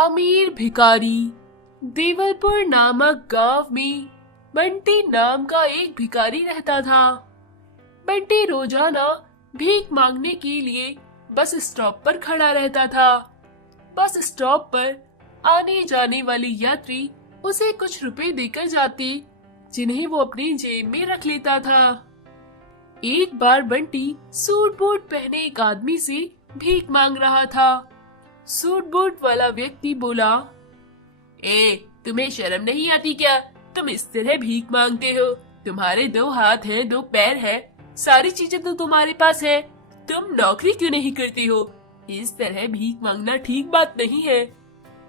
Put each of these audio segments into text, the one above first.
अमीर भिखारी। देवलपुर नामक गांव में बंटी नाम का एक भिखारी रहता था। बंटी रोजाना भीख मांगने के लिए बस स्टॉप पर खड़ा रहता था। बस स्टॉप पर आने जाने वाले यात्री उसे कुछ रुपए देकर जाते, जिन्हें वो अपनी जेब में रख लेता था। एक बार बंटी सूट बूट पहने एक आदमी से भीख मांग रहा था। सूट बूट वाला व्यक्ति बोला, तुम्हें शर्म नहीं आती क्या? तुम इस तरह भीख मांगते हो? तुम्हारे 2 हाथ हैं, 2 पैर हैं, सारी चीजें तो तुम्हारे पास है। तुम नौकरी क्यों नहीं करती हो? इस तरह भीख मांगना ठीक बात नहीं है।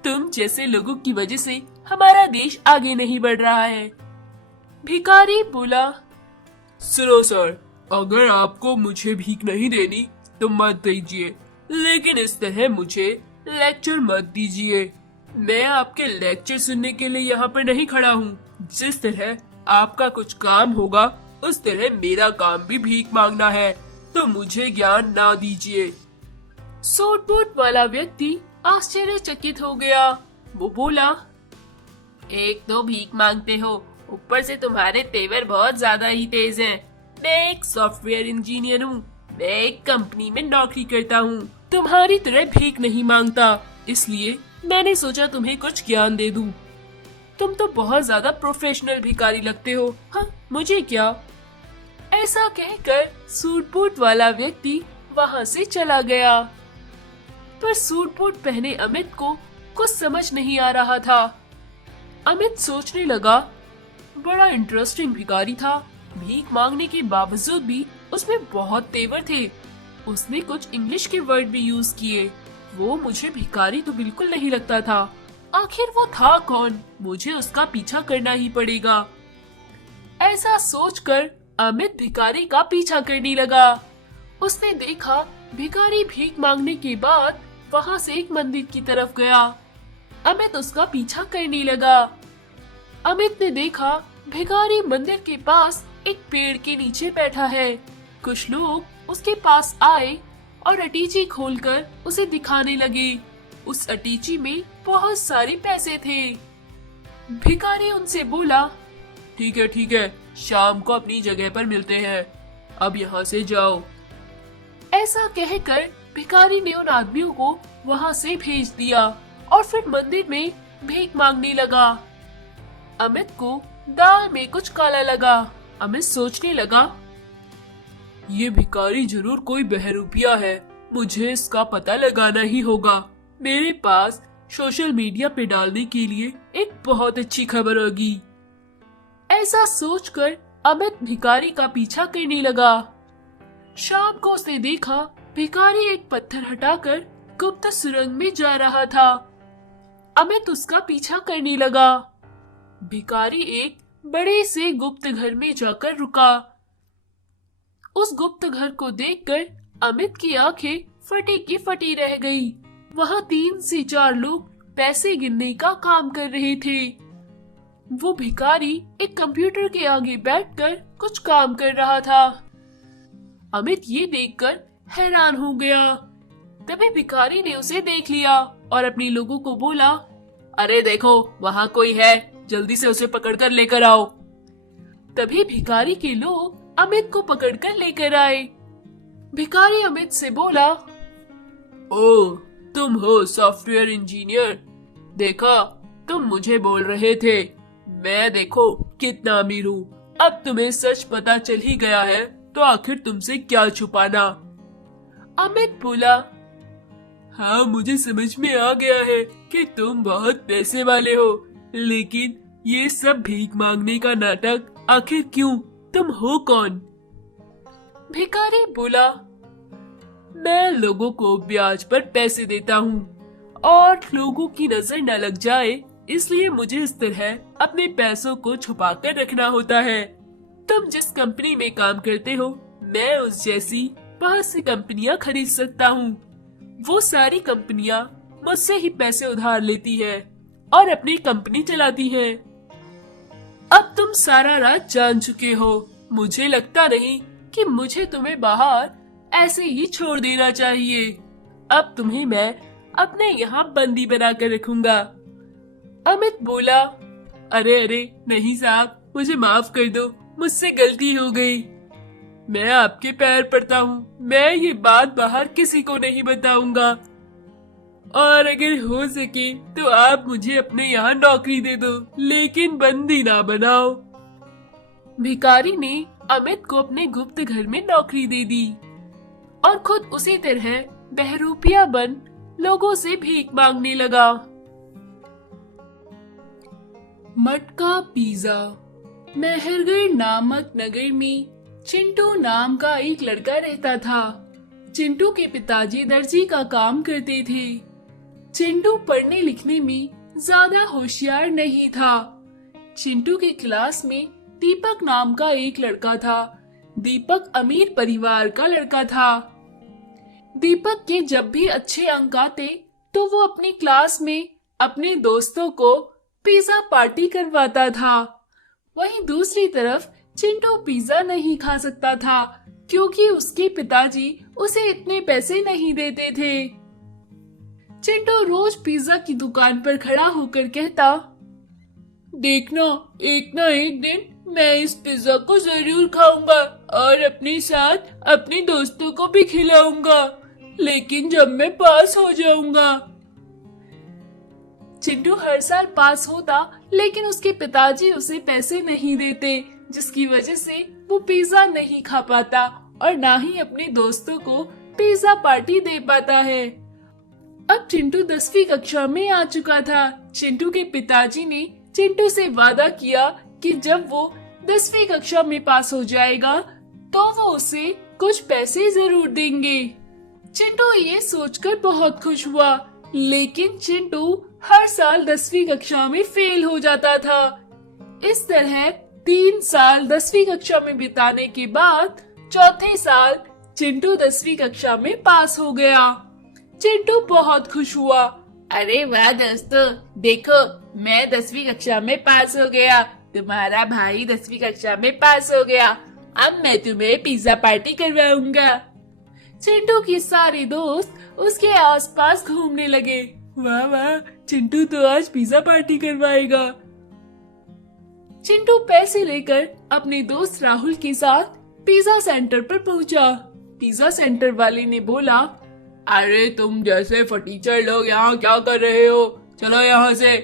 तुम जैसे लोगों की वजह से हमारा देश आगे नहीं बढ़ रहा है। भिखारी बोला, सुनो सर, अगर आपको मुझे भीख नहीं देनी तो मत दीजिए, लेकिन इस तरह मुझे लेक्चर मत दीजिए। मैं आपके लेक्चर सुनने के लिए यहाँ पर नहीं खड़ा हूँ। जिस तरह आपका कुछ काम होगा उस तरह मेरा काम भी भीख मांगना है, तो मुझे ज्ञान ना दीजिए। सूट बूट वाला व्यक्ति आश्चर्यचकित हो गया। वो बोला, एक तो भीख मांगते हो, ऊपर से तुम्हारे तेवर बहुत ज्यादा ही तेज हैं। मैं एक सॉफ्टवेयर इंजीनियर हूँ, मैं एक कंपनी में नौकरी करता हूँ, तुम्हारी तरह भीख नहीं मांगता, इसलिए मैंने सोचा तुम्हें कुछ ज्ञान दे दूँ। तुम तो बहुत ज्यादा प्रोफेशनल भिखारी लगते हो। हाँ, मुझे क्या? ऐसा कहकर सूट बूट वाला व्यक्ति वहाँ से चला गया। पर सूट बूट पहने अमित को कुछ समझ नहीं आ रहा था। अमित सोचने लगा, बड़ा इंटरेस्टिंग भिखारी था। भीख मांगने के बावजूद भी उसमें बहुत तेवर थे। उसने कुछ इंग्लिश के वर्ड भी यूज किए। वो मुझे भिखारी तो बिल्कुल नहीं लगता था। आखिर वो था कौन? मुझे उसका पीछा करना ही पड़ेगा। ऐसा सोचकर अमित भिखारी का पीछा करने लगा। उसने देखा भिखारी भीख मांगने के बाद वहाँ से एक मंदिर की तरफ गया। अमित उसका पीछा करने लगा। अमित ने देखा भिखारी मंदिर के पास एक पेड़ के नीचे बैठा है। कुछ लोग उसके पास आए और अटीची खोलकर उसे दिखाने लगे। उस अटीची में बहुत सारे पैसे थे। भिखारी उनसे बोला, ठीक है, शाम को अपनी जगह पर मिलते हैं, अब यहाँ से जाओ। ऐसा कहकर भिखारी ने उन आदमियों को वहाँ से भेज दिया और फिर मंदिर में भीख मांगने लगा। अमित को दाल में कुछ काला लगा। अमित सोचने लगा, ये भिखारी जरूर कोई बहरूपिया है, मुझे इसका पता लगाना ही होगा। मेरे पास सोशल मीडिया पे डालने के लिए एक बहुत अच्छी खबर होगी। ऐसा सोचकर अमित भिखारी का पीछा करने लगा। शाम को उसने देखा भिखारी एक पत्थर हटाकर गुप्त सुरंग में जा रहा था। अमित उसका पीछा करने लगा। भिखारी एक बड़े से गुप्त घर में जाकर रुका। उस गुप्त घर को देखकर अमित की आंखें फटी की फटी रह गई। वहाँ 3 से 4 लोग पैसे गिनने का काम कर रहे थे। वो भिखारी एक कंप्यूटर के आगे बैठकर कुछ काम कर रहा था। अमित ये देखकर हैरान हो गया। तभी भिखारी ने उसे देख लिया और अपने लोगों को बोला, अरे देखो, वहाँ कोई है, जल्दी से उसे पकड़कर लेकर आओ। तभी भिखारी के लोग अमित को पकड़कर लेकर आए। भिखारी अमित से बोला, ओह, तुम हो सॉफ्टवेयर इंजीनियर। देखा, तुम मुझे बोल रहे थे, मैं देखो कितना अमीर हूँ। अब तुम्हें सच पता चल ही गया है, तो आखिर तुमसे क्या छुपाना। अमित बोला, हाँ, मुझे समझ में आ गया है कि तुम बहुत पैसे वाले हो, लेकिन ये सब भीख मांगने का नाटक आखिर क्यों? तुम हो कौन? भिखारी बोला, मैं लोगों को ब्याज पर पैसे देता हूँ और लोगों की नजर न लग जाए, इसलिए मुझे इस तरह अपने पैसों को छुपा कर रखना होता है। तुम जिस कंपनी में काम करते हो, मैं उस जैसी बहुत सी कंपनियां खरीद सकता हूँ। वो सारी कंपनियां मुझसे ही पैसे उधार लेती है और अपनी कंपनी चलाती है। अब तुम सारा राज जान चुके हो। मुझे लगता नहीं कि मुझे तुम्हें बाहर ऐसे ही छोड़ देना चाहिए। अब तुम्हें मैं अपने यहाँ बंदी बना कर रखूंगा। अमित बोला, अरे अरे नहीं साहब, मुझे माफ कर दो, मुझसे गलती हो गई। मैं आपके पैर पड़ता हूँ, मैं ये बात बाहर किसी को नहीं बताऊंगा, और अगर हो सके तो आप मुझे अपने यहाँ नौकरी दे दो, लेकिन बंदी ना बनाओ। भिखारी ने अमित को अपने गुप्त घर में नौकरी दे दी और खुद उसी तरह बहरूपिया बन लोगों से भीख मांगने लगा। मटका पिज्जा। मेहरगढ़ नामक नगर में चिंटू नाम का एक लड़का रहता था। चिंटू के पिताजी दर्जी का काम करते थे। चिंटू पढ़ने लिखने में ज्यादा होशियार नहीं था। चिंटू के क्लास में दीपक नाम का एक लड़का था। दीपक अमीर परिवार का लड़का था। दीपक के जब भी अच्छे अंक आते तो वो अपनी क्लास में अपने दोस्तों को पिज्जा पार्टी करवाता था। वहीं दूसरी तरफ चिंटू पिज्जा नहीं खा सकता था क्योंकि उसके पिताजी उसे इतने पैसे नहीं देते थे। चिंटू रोज पिज्जा की दुकान पर खड़ा होकर कहता, देखना एक ना एक दिन मैं इस पिज्जा को जरूर खाऊंगा और अपने साथ अपने दोस्तों को भी खिलाऊंगा, लेकिन जब मैं पास हो जाऊंगा। चिंटू हर साल पास होता, लेकिन उसके पिताजी उसे पैसे नहीं देते, जिसकी वजह से वो पिज्जा नहीं खा पाता और ना ही अपने दोस्तों को पिज्जा पार्टी दे पाता है। अब चिंटू 10वीं कक्षा में आ चुका था। चिंटू के पिताजी ने चिंटू से वादा किया कि जब वो 10वीं कक्षा में पास हो जाएगा तो वो उसे कुछ पैसे जरूर देंगे। चिंटू ये सोचकर बहुत खुश हुआ, लेकिन चिंटू हर साल 10वीं कक्षा में फेल हो जाता था। इस तरह 3 साल 10वीं कक्षा में बिताने के बाद चौथे साल चिंटू 10वीं कक्षा में पास हो गया। चिंटू बहुत खुश हुआ। अरे वाह दोस्तों, देखो मैं 10वीं कक्षा में पास हो गया, तुम्हारा भाई 10वीं कक्षा में पास हो गया, अब मैं तुम्हें पिज्जा पार्टी करवाऊंगा। चिंटू के सारे दोस्त उसके आसपास घूमने लगे। वाह वाह, चिंटू तो आज पिज्जा पार्टी करवाएगा। चिंटू पैसे लेकर अपने दोस्त राहुल के साथ पिज्जा सेंटर पर पहुंचा। पिज्जा सेंटर वाले ने बोला, अरे तुम जैसे फटीचर लोग यहाँ क्या कर रहे हो, चलो यहाँ से।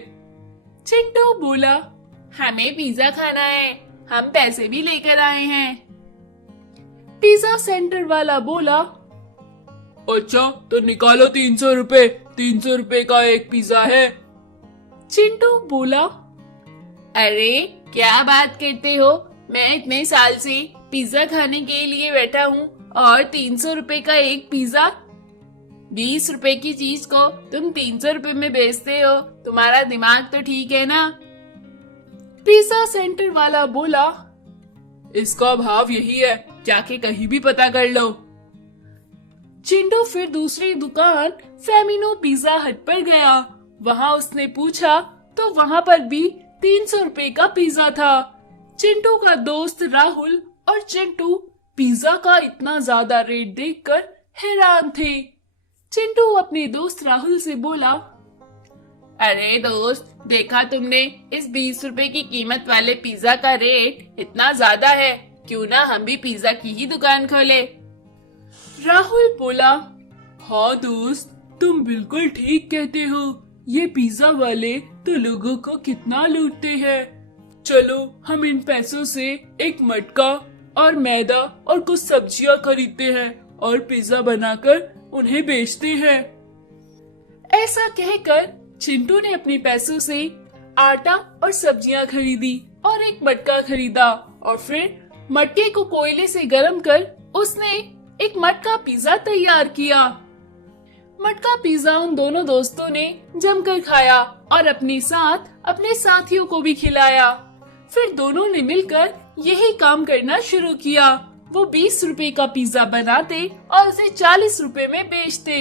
चिंटू बोला, हमें पिज्जा खाना है, हम पैसे भी लेकर आए हैं। पिज्जा सेंटर वाला बोला, अच्छा तो निकालो 300 रुपए, 300 रुपए का एक पिज्जा है। चिंटू बोला, अरे क्या बात करते हो, मैं इतने साल से पिज्जा खाने के लिए बैठा हूँ और 300 रुपए का एक पिज्जा, 20 रुपए की चीज को तुम 300 रुपए में बेचते हो, तुम्हारा दिमाग तो ठीक है ना। पिज्जा सेंटर वाला बोला, इसका भाव यही है, जाके कहीं भी पता कर लो। चिंटू फिर दूसरी दुकान फेमिनो पिज्जा हट पर गया। वहाँ उसने पूछा तो वहाँ पर भी 300 रुपए का पिज्जा था। चिंटू का दोस्त राहुल और चिंटू पिज्जा का इतना ज्यादा रेट देखकर हैरान थे। चिंटू अपने दोस्त राहुल से बोला, अरे दोस्त, देखा तुमने इस 20 रुपए की कीमत वाले पिज्जा का रेट इतना ज्यादा है, क्यों ना हम भी पिज्जा की ही दुकान खोले। राहुल बोला, हाँ दोस्त, तुम बिल्कुल ठीक कहते हो, ये पिज्जा वाले तो लोगों को कितना लूटते हैं। चलो हम इन पैसों से एक मटका और मैदा और कुछ सब्जियां खरीदते हैं और पिज्जा बनाकर उन्हें बेचते हैं। ऐसा कहकर चिंटू ने अपने पैसों से आटा और सब्जियां खरीदी और एक मटका खरीदा और फिर मटके को कोयले से गर्म कर उसने एक मटका पिज्जा तैयार किया। मटका पिज्जा उन दोनों दोस्तों ने जमकर खाया और अपने साथ अपने साथियों को भी खिलाया। फिर दोनों ने मिलकर यही काम करना शुरू किया। वो 20 रुपए का पिज्जा बनाते और उसे 40 रुपए में बेचते।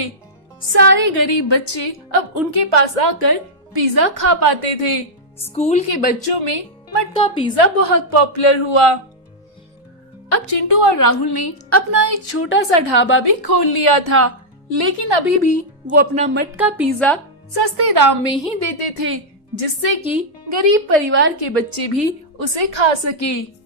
सारे गरीब बच्चे अब उनके पास आकर पिज्जा खा पाते थे। स्कूल के बच्चों में मटका पिज्जा बहुत पॉपुलर हुआ। अब चिंटू और राहुल ने अपना एक छोटा सा ढाबा भी खोल लिया था। लेकिन अभी भी वो अपना मटका पिज्जा सस्ते दाम में ही देते थे, जिससे कि गरीब परिवार के बच्चे भी उसे खा सके।